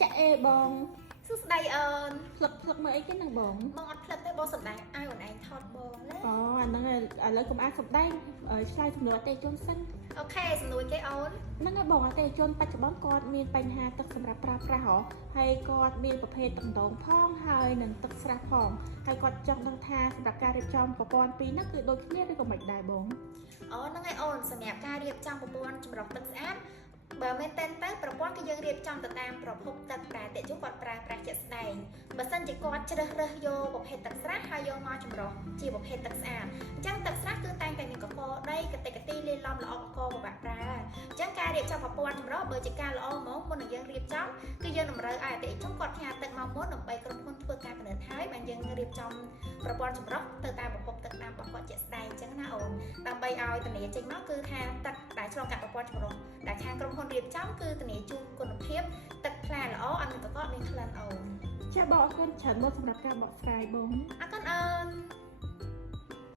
ចាអេបងសួស្ដីអូនផ្លឹកមើលអីគេនឹងបងអត់ផ្លិតទេបងសំដែងឲ្យអូនឯងថតបងណាអូអាហ្នឹងឥឡូវកុំអាចសំដែងឆ្លើយសំណួរអតិថិជនសិនអូខេសំណួរគេអូនហ្នឹងហើយបងអតិថិជនបច្ចុប្បន្នគាត់មានបញ្ហាទឹកសម្រាប់ប្រើប្រាស់ហ៎ហើយគាត់មានប្រភេទទឹកដងផងហើយនឹងទឹកស្រះផងហើយគាត់ចង់ដឹងថាសម្រាប់ការរៀបចំប្រព័ន្ធពីរហ្នឹងគឺដូចគ្នាឬក៏មិនដែរបងអូហ្នឹងហើយអូនសម្រាប់ការរៀបចំប្រព័ន្ធចម្រោះទឹកស្អាតបើមែនតែនទៅប្រព័ន្ធគឺយើងរៀបចំទៅតាមប្រភពទឹកដែលអតិថិជនគាត់ប្រើប្រាស់ជាក់ស្ដែងបើសិនជាគាត់ជ្រើសរើសយកប្រភេទទឹកស្រះហើយយកមកចម្រោះជាប្រភេទទឹកស្អាតអញ្ចឹងទឹកស្រះគឺតែងតែមានកកដីកតិកទីលាយឡំល្អកកពិបាកប្រើអញ្ចឹងការរៀបចំប្រព័ន្ធចម្រោះបើជាការល្អហ្មងមុននឹងយើងរៀបចំគឺយើងតម្រូវឲ្យអតិថិជនគាត់ផ្ញើទឹកមកមុនដើម្បីក្រុមហ៊ុនធ្វើការពិនិត្យហើយបានយើងរៀបចំប្រព័ន្ធចម្រោះទៅតាមប្រភពទឹកតាមរបស់គាត់ជាក់ស្ដែងអញ្ចឹងណាអូនដើម្បីឲ្យធានាចេញមកគឺថាទឹកដែលឆ្លងកាត់ប្រព័ន្ធចម្រោះដែលខាងក្រុមហ៊ុនរៀបចំគឺធានាជូនគុណភាពទឹកថ្លាល្អអត់មានកកមានក្លិនអូនចាបងអរគុណច្រើនមកសម្រាប់ការបកស្រាយបងអរគុណអូន